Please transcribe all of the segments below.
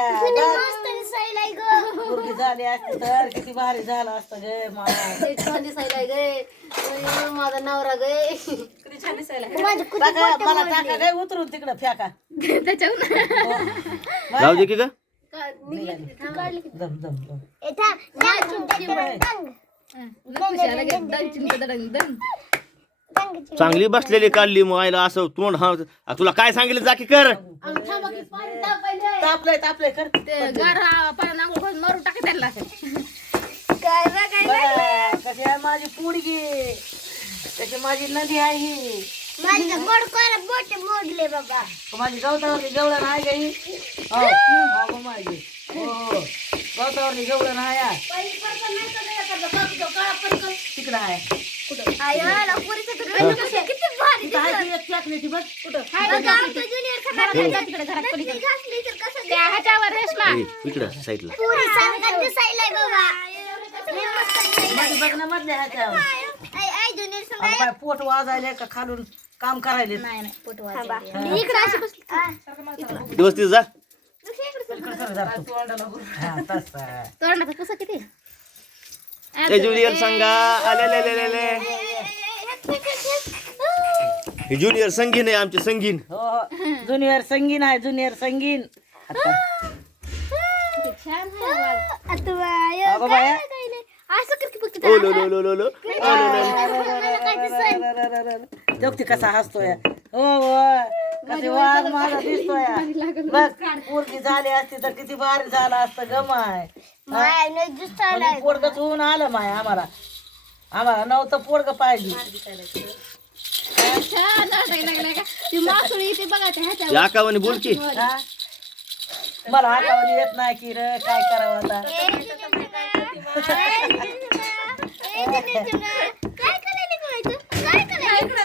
मस्त दिसायलाय ग? मुलगी झाली असती तर किती भारी झालं असतं गे माय छान दिसायला गे. अय्यो, माझा नवरा गे. किती छान दिसायला माझी कुठे टाका मला टाका काय उतरून तिकडं फेका. जाऊ दे की ग. का- निघली की थांब. काढली की दम दम दम. एथा नाचून देते दंग दंग चांगली बसलेली काढली मग आईला असं तोंड हा तुला काय सांगितलं जा की कर. तापलंय तापलय कर ते. गार पाण्यात आंघोळ करून मारून टाकत त्यांना काय बघाय बा, कशी आहे माझी पुडगी कशी माझी नदी आहे ही. माझी गोड कोर बोट मोडले बाबा. माझी गवतावरली गवळण आहे का ही? हो हो माझी. हो हो. गवतावरली गवळण आहे. तिकडं आहे. इकडं साईडला. पोट वाजायले का खालून काम करायले? नाही नाही पोट थांबा. वाजवते. इकडे अशी बसली. दिवस तिथं जा. इकडं सर जातो. हा, तसं आहे. तोंडाचा पुसा किती ए ज्युनियर सांगा. आले ले ले ले ले हे ज्युनियर संगीन आहे आमचे संगीन. हो हो. ज्युनियर संगीन आहे ज्युनियर संगीन. आता. छान आहे आवाज. आता आयो अगं बाया. लो लो लो लो लो. ओ लो लो कसा हसतोय कशी वाज माझा दिसतोय. बघ पोरगी झाली असती तर किती भारी झालं असतं गमाय माय. नाही दिसायलाय पोरगच होऊन आलं माय आम्हाला. आम्हाला नव्हतं पोरग पाहिजे छान वाटायला लागलाय का? ती मासुळी ते बघा त्या ह्याच्यावर. या कावाने बोल की. हा? मला आठवण येत नाही की रे काय करावं आता?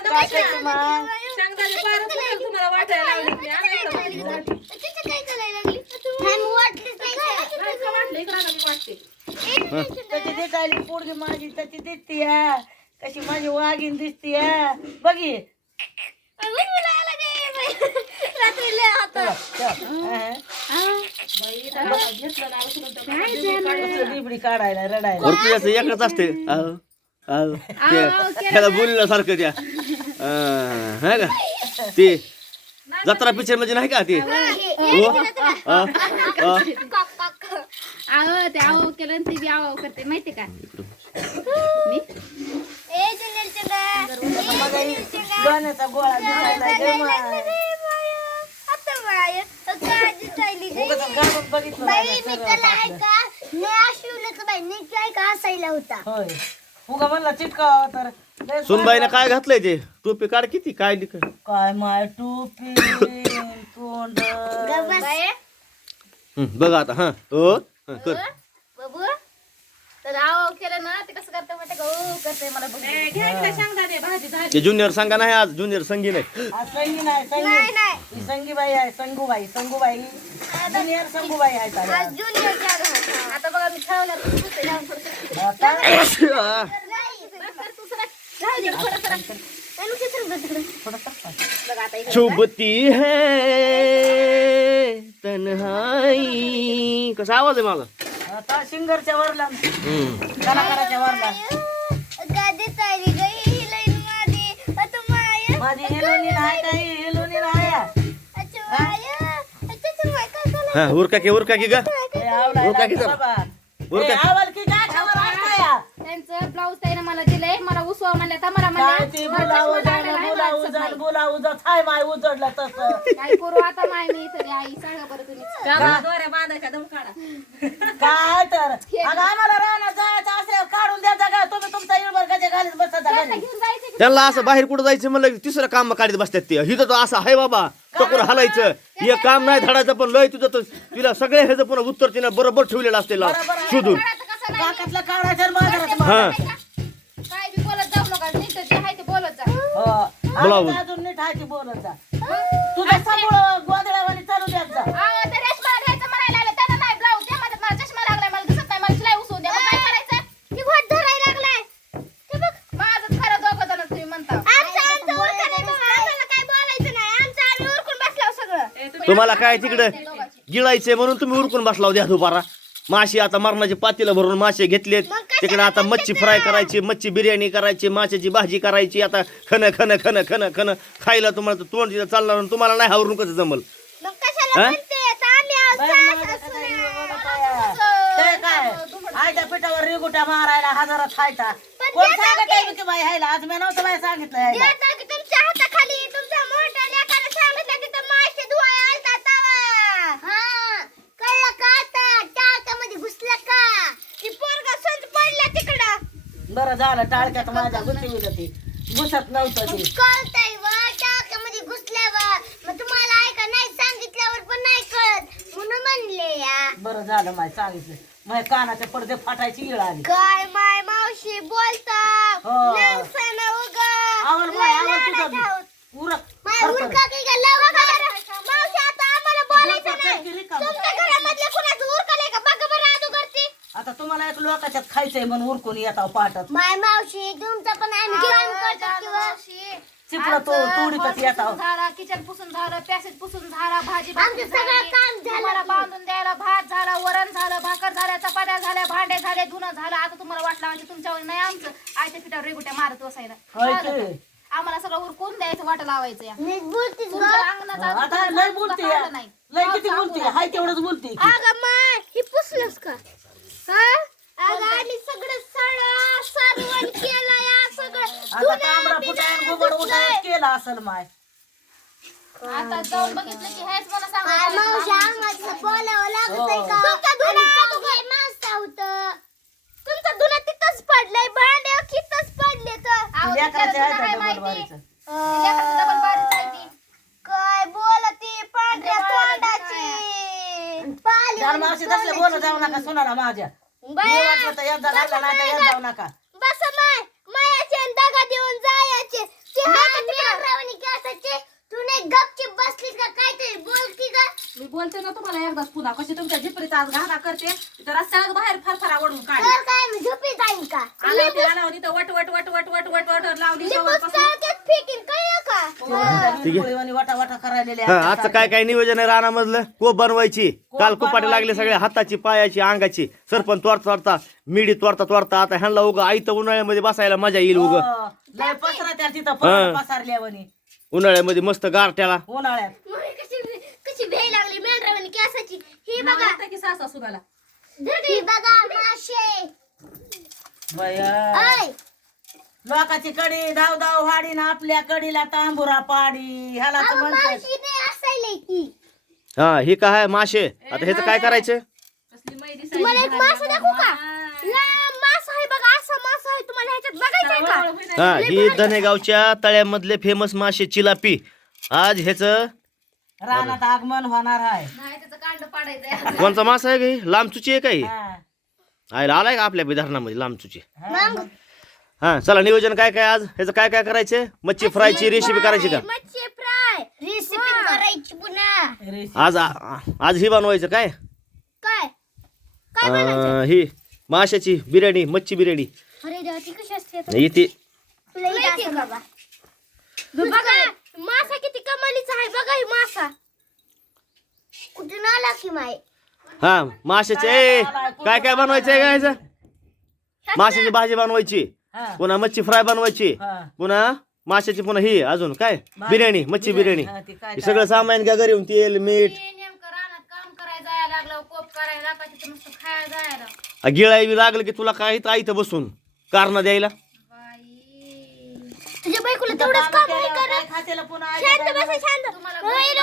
काय त्याचं दिसायली पोरगी माझी त्याची दिसती कशी माझी वाघीन दिसती बघी बिबडी काढायला रडायला. वरती जास्त एकच असते. आहो, आहो. ते- त्याला बोललं सारखं त्या. अं, हा का? ते जत्रा पिक्चर म्हणजे नाही का ते ते करते माहिती का असायला होता उगा म्हणला चिटका तर सुनबाईनं काय घातलंय ते? टोपी काढ किती? काय लिख? काय माय टोपी तोंड. बघ आता हा कर. बाबू तर आहो केलं ना ते कसं करते माहिती का? ओ करते मला बघ. ए, घ्या इकडे शेंगदाणे भाजी झाली. ते ज्युनियर सांगा नाही आज ज्युनियर संगीन आहे आज संगी नाही संगी. ही संगीबाई आहे संगूबाई संगूबाई. ज्युनियर संगूबाई आहे आता बघा मी ठेवलं आता आ, चुभती है तन्हाई. कसा आवाज आहे माझा? आता सिंगरच्या वरला. हम्म. कलाकाराच्या वरला. गादी तारी गई लाईन माझी आता माया. माझी हेलोनी नाही काही हेलोनी नाही अच्छा माया. अच्छा माय काय झालं हा उरका की उरका की ग. आवलाय उरका की. उरका. आवल की काय खबर आहे का? त्यांचं ब्लाऊज त्याने मला दिलंय. मला उसवा म्हणल्या तर मला काय ती बोला बोला हाय माय उजडलं तसं. काय करू आता माय मी इथं? आई सांगा बरं तुम्ही. दोऱ्या बांधायच्या? दम काढा. काय तर? अगं आम्हाला राहणार जायचं असेल काढून द्यायचा का तुम्ही तुमचा इळभर कशा घालीत बसायचा घरी घेऊन जायचं की त्यांना असं बाहेर कुठं जायचं म्हणलं की तिसरं काम काढत बसतात ते. हिथं तर असं आहे बाबा. टकोर हलायचं. हे काम नाही धडायचं पण लय तुझं तर तिला सगळे ह्याचं पुन्हा उत्तर तिनं बरोबर ठेवलेलं असते ला- शोधून. काढायचं काकातलं आणि हा. काय बी बोलत जाऊ नका. नीट जे आहे ते बोलत जा. हो. बोलावं. आम्ही अजून नीट हायची बोलत जा. तुझं समोर गोंधळावानी चालू द्यात जा. अहो, ते रेशमाला घ्यायचं म्हणायला लागले. त्यानं नाही ब्लाऊज द्या माझ्यात मला चष्मा लागलाय मला दिसत नाही. मला शिलाई उसवून द्या. मग काय करायचं? की घोट धरायला लागलाय. ते बघ. माझं खरं दोघं तुम्ही म्हणता. तुम्हाला काय तिकडं गिळायचे म्हणून तुम्ही उरकून बसला द्या दुपारा माशी आता मरणाचे पातीला भरून मासे घेतलेत. तिकडे आता मच्छी फ्राय करायची मच्छी बिर्याणी करायची माशाची भाजी करायची. आता खन खन खन खन खन खायला तुम्हाला तोंड तिथं चालणार तुम्हाला नाही आवरून कसं जमल? आयच्या पिठावर रेगुट्या मारायला हजारात खायचा. कोण सांगत आहे की बाई हायला? आज मी नव्हतं बाई सांगितलं हायला. देता की तुमच्या हाताखाली तुमच्या मोठ्या लेकाला सांगितलं तिथं मासे धुवाय आलता तवा हा कळलं का आता टाकामध्ये घुसला का ती पोरगा संच पडला तिकडं बरं झालं टाळक्यात माझ्या गुंतविलं ते घुसत नव्हतं ते. कळतंय व टाकामध्ये घुसल्यावर मग तुम्हाला ऐका नाही सांगितल्यावर पण नाही कळत. म्हणून म्हणले या. बरं झालं माय सांगितलं. माझ्या कानाचे पडदे फाटायची इळ आली. काय माय मावशी बोलता? हो. उगा. माय लय लाडात आहोत. उरक माय खरखर. उरका की ग, लव खबर. मावशी आता आम्हाला बोलायचं डोकं नाही केली का? तुमच्या घरामधल्या कुणाचं उरकलंय का बघा बरं अगोदरती तुम्हाला एक लोकाच्यात खायचंय म्हणून उरकून येता पाहतात माय मावशी तुमचं पण आम्ही घेऊन करतो किंवा? चिपळा तो तोडीतच येता झाला किचन पुसून झालं पॅसेज पुसून झाला भाजी आमचं सगळं. काम झालं. बांधून द्यायला भात झाला वरण झालं भाकर झाल्या चपात्या झाल्या भांडे झाले धुणं झालं. आता तुम्हाला वाटलं म्हणजे तुमच्यावर नाही आमचं. आयत्या पिठावर रेगुट्या मारत बसायला. होय की? आम्हाला सगळं उरकून द्यायचं वाट लावायचं या. ग. तुमच्या अंगणाचा आता लय नाही. लय किती बोलते हाय तेवढंच बोलते. अगं माय ही पुसलंस का? हा? आता तांबडा फुटाय घुबड उठाय केला असेल माय. आता जाऊन बघितलं की हेच मला काय मावशी सांगा आम्हाला बोलावं लागतंय हो. का? तुमचं धुणं माणसं होतं तुमचं धुणं तिथंच पडलंय भांडे तिथंच पडले तर लेकराच्या आहेत आता डबलबारीचं. डबल बारीक आहे ती. काय बोलती पांढऱ्या तोंडाची पाली चार मावशी तसले बोलत जाऊ नका सुनाला माझ्या. मी वाटलं तर एकदा घातला नाही तर येत जाऊ नका. बस माय मायाचे आणि दगा देऊन जायचे. ते हातावणी केसाचे तू नाही गपची बसलीस का? काहीतरी बोलती का? मी बोलते ना तुम्हाला एकदाच पुन्हा कशी तुमच्या जिपरीत आज घाणा करते तर रस्त्याला बाहेर फारफारा ओढून काढ तर काय मी झोपी जाईन का? आलं होती आलं होती तर वट वट वट वट वट वट वट लावली लिंबू जवळपासून चाळक्यात फेकीन कळलं का? पोळीवाणी वाटा वाटा करायलेले हा आजचं काय काय नियोजन आहे रानामधलं? कोप बनवायची काल कोपाटे लागले सगळे हाताची पायाची अंगाची. सरपण तोडता तोडता मिडी तोडता तोडता आता ह्यांना उगा आई तर उन्हाळ्यामध्ये बसायला मजा येईल उग. हो, लय पसरा त्या तिथं फळ पसारल्यावानी. उन्हाळ्यामध्ये मस्त गारट्याला. उन्हाळ्यात. मम्मी कशी कशी भेय लागली मेंढरावानी केसाची. ही बघा. आता की सासा सुनाला ही बघा माशे बया ऐ. लोकाची कडी धाव धाव वाडी ना आपल्या कडीला तांबुरा पाडी. ह्याला तर अहो, म्हणतात मावशी नाही असायला की. हा ही काय आहे मासे? आता ह्याचं काय करायचं? कसली मैदी तुम्हाला एक मासा दाखवू का? लांब मासा आहे बघा असा मासा आहे. तुम्हाला ह्याच्यात बघायचा आहे का? हा ही धनेगावच्या तळ्यामधले फेमस मासे चिलापी. आज ह्याच रानात आगमन होणार आहे नाही त्याचं कांड पाडायचं कोणचा मासा आहे का लांबचुची आहे काही हा. आयला आलाय का आपल्या धरणामध्ये लांबचुची? मग. हा चला नियोजन काय काय आज? ह्याचं काय काय करायचं? मच्छी फ्रायची रेसिपी करायची का? मच्छी फ्राय. रेसिपी करायची पुन्हा. आज आ- आज ही बनवायचं काय? काय? काय अं, ही माशाची बिर्याणी मच्छी बिर्याणी. अरे देवा ती कशी असते आता? नाही ती तुला येत बघा मासा किती कमालीचा आहे. बघा ही मासा. कुठून आला की माय? हा माशाचे काय काय बनवायचं आहे काय? माशाची भाजी बनवायची हा. पुन्हा मच्छी फ्राय बनवायची हा. पुन्हा माशाची पुन्हा ही अजून काय? बिर्याणी मच्छी बिर्याणी. हा, सगळं सामान घ्या घरी येऊन तेल मीठ. ते नेमकं रानात काम करायला जायला लागलं की तुला काय तर इथं बसून कारण द्यायला? बाई तुझ्या बायकोला तेवढंच काम शांत बसा शांत? होय,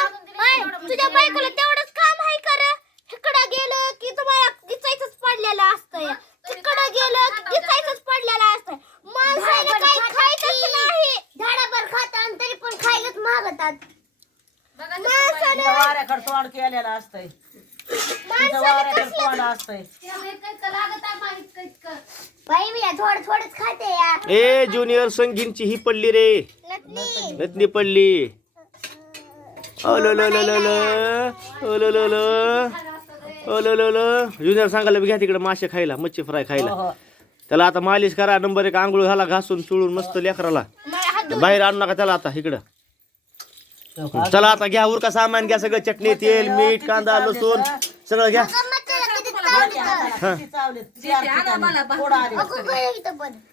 तुझ्या बायकोला तेवढंच काम आहे कर इकडं गेलं की तुम्हाला गिचायचंच पडलेलं असतंय तिकडं गेलं की गिचायचंच पडलेलं असतंय माणसाला काही खायचंच नाही झाडाभर खातात तरी पण खायलाच मागतात बघा तिथं वाऱ्याकडे तोंड केलेलं असतंय. तिथं वाऱ्याकडे तोंड असतंय. लागत आहे माहीत का इतकं. बाई मी थोडं थोडंच खाते या. ए ज्युनियर संगीनची ही पडली रे. नटनी नतनी पडली. ओलोलोलो. ज्युनियर सांगायला बी घ्या तिकडे मासे खायला मच्छी फ्राय खायला. हो, हो. त्याला आता मालिश करा नंबर एक आंघोळ घाला घासून चुळून मस्त लेकराला. मला हात बाहेर आणू नका त्याला आता इकडं. चला आता घ्या उरका सामान घ्या सगळं चटणी तेल मीठ कांदा लसूण सगळं घ्या. चार ठिकाणी. आले.